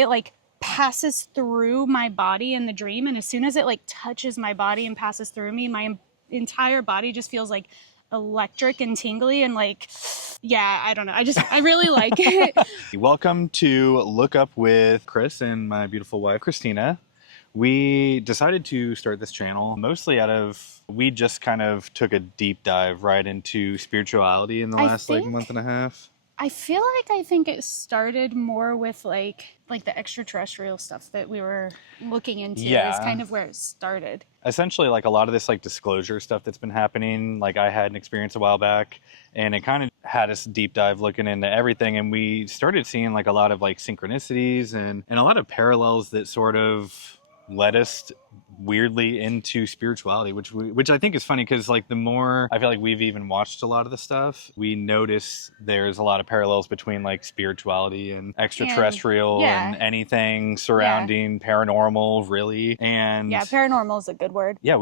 it like passes through my body in the dream. And as soon as it like touches my body and passes through me, my entire body just feels like electric and tingly and like, yeah, I don't know. I really like it. Welcome to Look Up with Kris and my beautiful wife, Kristina. We decided to start this channel mostly out of, we just kind of took a deep dive right into spirituality in the last like month and a half. I think it started more with like the extraterrestrial stuff that we were looking into. Yeah. Is kind of where it started. Essentially, like a lot of this like disclosure stuff that's been happening, like I had an experience a while back, and it kind of had us deep dive looking into everything, and we started seeing like a lot of like synchronicities and a lot of parallels that sort of led us weirdly into spirituality, which I think is funny because like the more I feel like we've even watched a lot of the stuff, we notice there's a lot of parallels between like spirituality and extraterrestrial and anything surrounding paranormal, really. And yeah, paranormal is a good word. Yeah,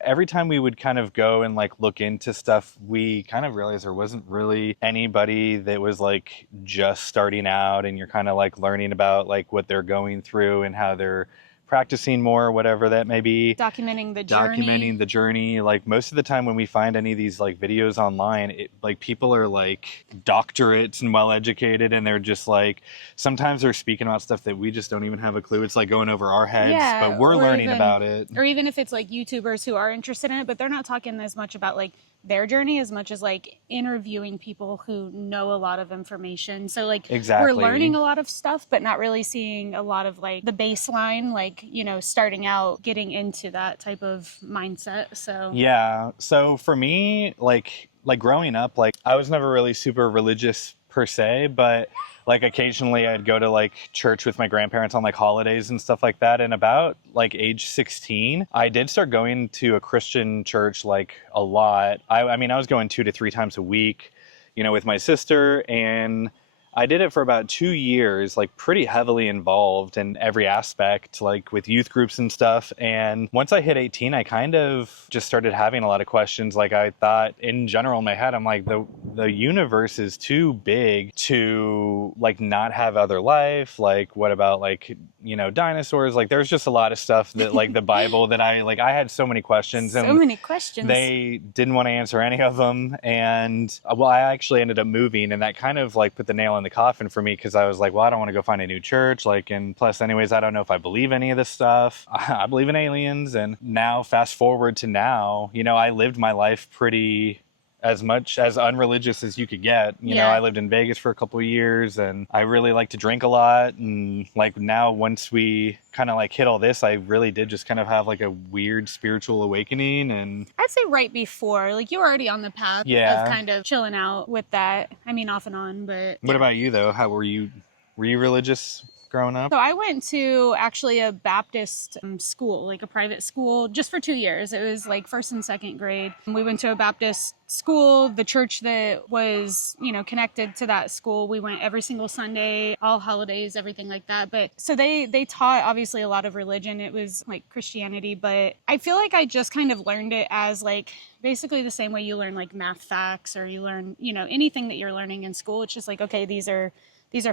every time we would kind of go and like look into stuff, we kind of realized there wasn't really anybody that was like just starting out and you're kind of like learning about like what they're going through and how they're practicing more, whatever that may be. Documenting the journey. Like most of the time when we find any of these like videos online, like people are like doctorates and well educated, and they're just like, sometimes they're speaking about stuff that we just don't even have a clue. It's like going over our heads, but we're learning about it. Or even if it's like YouTubers who are interested in it, but they're not talking as much about like their journey as much as like interviewing people who know a lot of information. So like we're learning a lot of stuff, but not really seeing a lot of like the baseline, like, you know, starting out, getting into that type of mindset. So yeah. So for me, like growing up, like I was never really super religious per se, but like occasionally I'd go to like church with my grandparents on like holidays and stuff like that. And about like age 16, I did start going to a Christian church like a lot. I mean, I was going 2 to 3 times a week, you know, with my sister, and I did it for about 2 years, like pretty heavily involved in every aspect, like with youth groups and stuff. And once I hit 18, I kind of just started having a lot of questions. Like I thought in general in my head, I'm like, the universe is too big to like not have other life. Like what about like, you know, dinosaurs? Like there's just a lot of stuff that like the Bible that I had so many questions. So many questions. They didn't want to answer any of them. And well, I actually ended up moving, and that kind of like put the nail in the coffin for me, because I was like, well, I don't want to go find a new church, like, and plus anyways, I don't know if I believe any of this stuff. I believe in aliens. And now fast forward to now, you know, I lived my life pretty as much as unreligious as you could get. You know, I lived in Vegas for a couple of years, and I really like to drink a lot. And like now, once we kind of like hit all this, I really did just kind of have like a weird spiritual awakening. And I'd say right before, like you were already on the path of kind of chilling out with that. I mean, off and on, but. What about you though? How were you religious growing up? So I went to actually a Baptist school, like a private school, just for 2 years. It was like 1st and 2nd grade. We went to a Baptist school. The church that was, you know, connected to that school, we went every single Sunday, all holidays, everything like that. But so they taught obviously a lot of religion. It was like Christianity, but I feel like I just kind of learned it as like basically the same way you learn like math facts, or you learn, you know, anything that you're learning in school. It's just like, okay, these are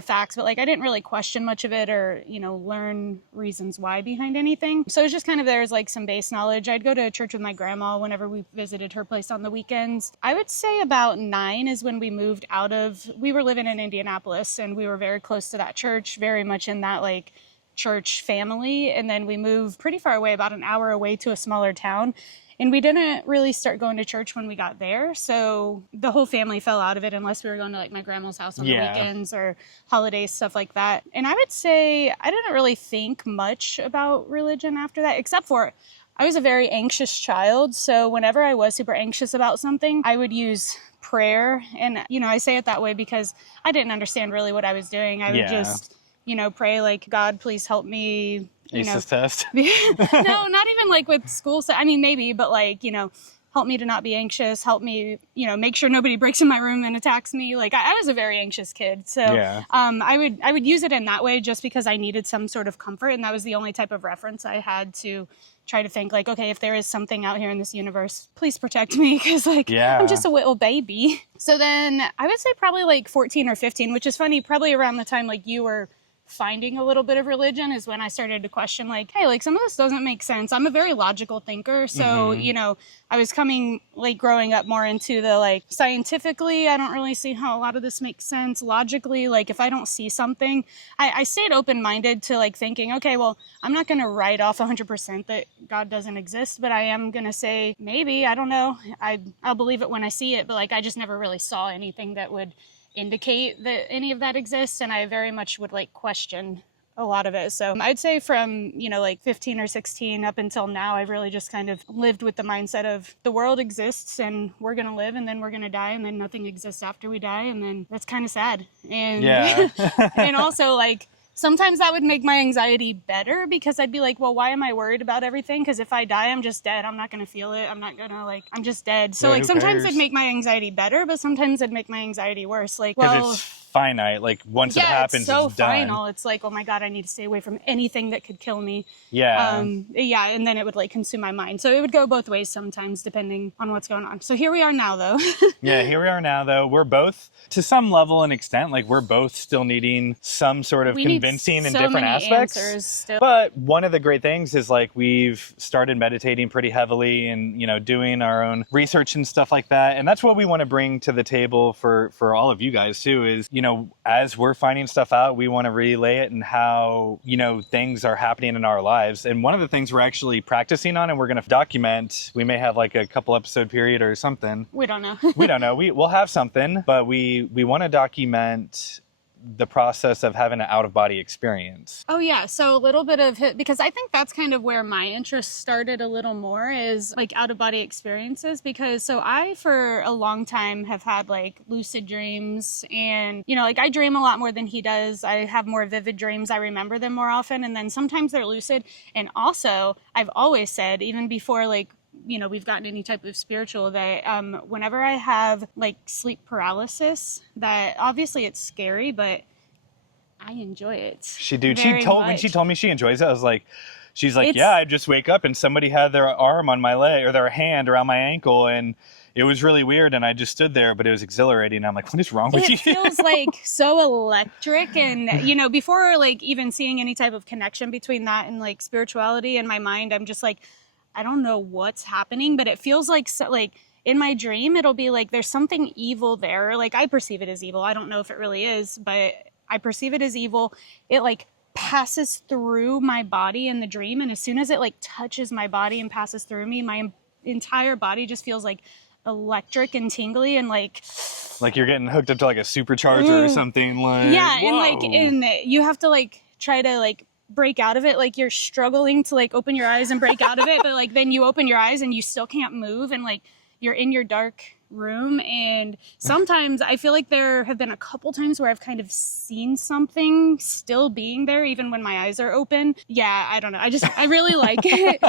facts, but like I didn't really question much of it, or, you know, learn reasons why behind anything. So it's just kind of, there's like some base knowledge. I'd go to church with my grandma whenever we visited her place on the weekends. I would say about 9 is when we moved we were living in Indianapolis, and we were very close to that church, very much in that like church family. And then we moved pretty far away, about an hour away, to a smaller town. And we didn't really start going to church when we got there. So the whole family fell out of it, unless we were going to like my grandma's house on the weekends or holidays, stuff like that. And I would say I didn't really think much about religion after that, except for I was a very anxious child. So whenever I was super anxious about something, I would use prayer. And, you know, I say it that way because I didn't understand really what I was doing. I would just, you know, pray like, God, please help me. Aces test? No, not even like with school. I mean, maybe, but like, you know, help me to not be anxious. Help me, you know, make sure nobody breaks in my room and attacks me. Like I was a very anxious kid. So I would use it in that way, just because I needed some sort of comfort. And that was the only type of reference I had to try to think like, okay, if there is something out here in this universe, please protect me. Cause like, I'm just a little baby. So then I would say probably like 14 or 15, which is funny, probably around the time like you were finding a little bit of religion is when I started to question, like, hey, like some of this doesn't make sense. I'm a very logical thinker. So, you know, I was coming, like, growing up more into the, like, scientifically, I don't really see how a lot of this makes sense. Logically, like, if I don't see something, I stayed open-minded to, like, thinking, okay, well, I'm not going to write off 100% that God doesn't exist, but I am going to say, maybe, I don't know. I'll believe it when I see it, but, like, I just never really saw anything that would indicate that any of that exists, and I very much would, like, question a lot of it. So I'd say from, you know, like 15 or 16 up until now, I've really just kind of lived with the mindset of the world exists and we're going to live and then we're going to die and then nothing exists after we die, and then that's kind of sad. And and also, like, sometimes that would make my anxiety better because I'd be like, well, why am I worried about everything? Because if I die, I'm just dead. I'm not going to feel it. I'm not going to, like, I'm just dead. So, like, sometimes it'd make my anxiety better, but sometimes it'd make my anxiety worse. Like, well, it's finite. Like, once it happens, it's so it's done. final. It's like, oh my God, I need to stay away from anything that could kill me. And then it would, like, consume my mind. So it would go both ways sometimes, depending on what's going on. So here we are now, though. Here we are now, though. We're both, to some level and extent, like, we're both still needing some sort of convincing in different aspects. But one of the great things is, like, we've started meditating pretty heavily and, you know, doing our own research and stuff like that. And that's what we want to bring to the table for all of you guys, too, is, you know, as we're finding stuff out, we want to relay it and how, you know, things are happening in our lives. And one of the things we're actually practicing on and we're going to document, we may have like a couple episode period or something. We don't know. We don't know. We'll have something, but we want to document the process of having an out-of-body experience. Oh yeah, so a little bit of it, because I think that's kind of where my interest started a little more, is like out-of-body experiences. Because so I, for a long time, have had like lucid dreams, and, you know, like I dream a lot more than he does. I have more vivid dreams. I remember them more often, and then sometimes they're lucid. And also, I've always said, even before, like, you know, we've gotten any type of spiritual, that whenever I have like sleep paralysis, that obviously it's scary, but I enjoy it. When she told me she enjoys it, I was like, she's like, yeah, I just wake up and somebody had their arm on my leg or their hand around my ankle, and it was really weird, and I just stood there, but it was exhilarating. I'm like, what is wrong with you? It feels like so electric, and, you know, before like even seeing any type of connection between that and like spirituality in my mind, I'm just like, I don't know what's happening, but it feels like, so, like, in my dream, it'll be like there's something evil there. Like, I perceive it as evil. I don't know if it really is, but I perceive it as evil. It, like, passes through my body in the dream, and as soon as it, like, touches my body and passes through me, my entire body just feels, like, electric and tingly, and, like you're getting hooked up to, like, a supercharger or something. Like, yeah, whoa. and you have to, like, try to, like, break out of it. Like, you're struggling to, like, open your eyes and break out of it, but, like, then you open your eyes and you still can't move, and, like, you're in your dark room. And sometimes I feel like there have been a couple times where I've kind of seen something still being there even when my eyes are open. Yeah, I don't know, I really like it.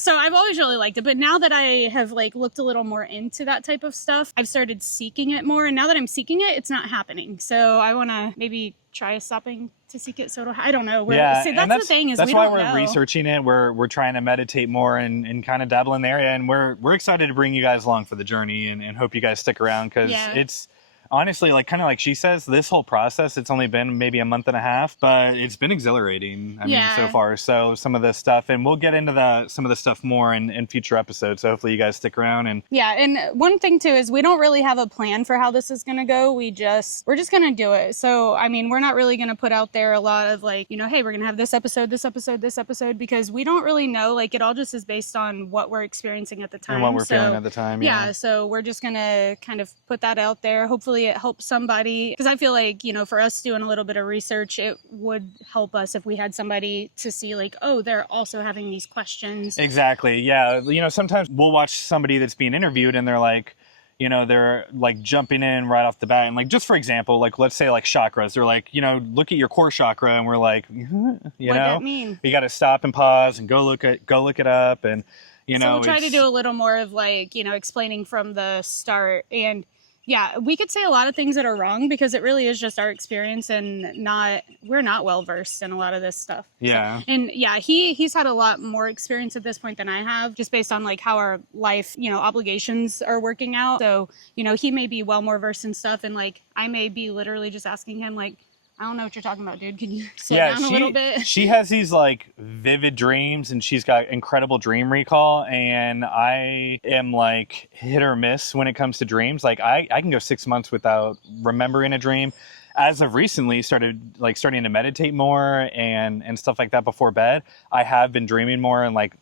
So I've always really liked it, but now that I have, like, looked a little more into that type of stuff, I've started seeking it more, and now that I'm seeking it, it's not happening. So I want to maybe try stopping to seek it. So I don't know. That's the thing, is that's we why don't we're know. researching it. We're trying to meditate more and kind of dabble in the area, and we're excited to bring you guys along for the journey, and hope you guys stick around, because it's honestly, like, kind of like she says, this whole process, it's only been maybe a month and a half, but it's been exhilarating. I mean, so far. So some of this stuff, and we'll get into some of the stuff more in future episodes. So hopefully you guys stick around. And one thing too is we don't really have a plan for how this is going to go. We're just going to do it. So, I mean, we're not really going to put out there a lot of, like, you know, hey, we're going to have this episode, because we don't really know. Like, it all just is based on what we're experiencing at the time. And what we're feeling at the time. Yeah. So we're just going to kind of put that out there. Hopefully it helps somebody, because I feel like, you know, for us doing a little bit of research, it would help us if we had somebody to see, like, oh, they're also having these questions. Exactly. Yeah. You know, sometimes we'll watch somebody that's being interviewed and they're like, you know, they're like jumping in right off the bat. And, like, just for example, like, let's say like chakras, they're like, you know, look at your core chakra. And we're like, what that mean? You got to stop and pause and go look it up. And, you know, so we'll try to do a little more of, like, you know, explaining from the start. And yeah, we could say a lot of things that are wrong, because it really is just our experience, and we're not well versed in a lot of this stuff. Yeah. So, and yeah, he's had a lot more experience at this point than I have, just based on, like, how our life, you know, obligations are working out. So, you know, he may be well more versed in stuff, and, like, I may be literally just asking him, like, I don't know what you're talking about, dude. Can you slow down a little bit? She has these like vivid dreams, and she's got incredible dream recall, and I am like hit or miss when it comes to dreams. Like I can go 6 months without remembering a dream. As of recently starting to meditate more and stuff like that before bed, I have been dreaming more and like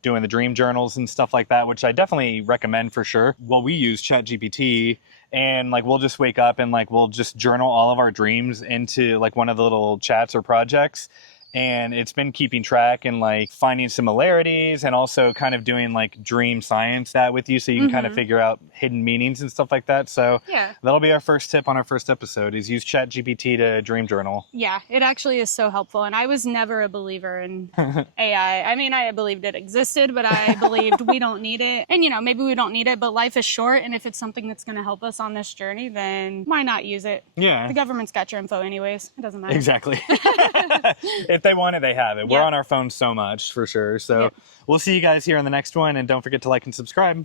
doing the dream journals and stuff like that, which I definitely recommend for sure. Well, we use ChatGPT, and like we'll just wake up and like we'll just journal all of our dreams into like one of the little chats or projects. And it's been keeping track and like finding similarities and also kind of doing like dream science that with you so you can kind of figure out hidden meanings and stuff like that. So yeah, that'll be our first tip on our first episode is use ChatGPT to dream journal. Yeah, it actually is so helpful. And I was never a believer in AI. I mean, I believed it existed, but I believed we don't need it. And, you know, maybe we don't need it, but life is short. And if it's something that's going to help us on this journey, then why not use it? Yeah. The government's got your info anyways. It doesn't matter. Exactly. If they want it, they have it. We're on our phones so much, for sure. So we'll see you guys here on the next one. And don't forget to like and subscribe.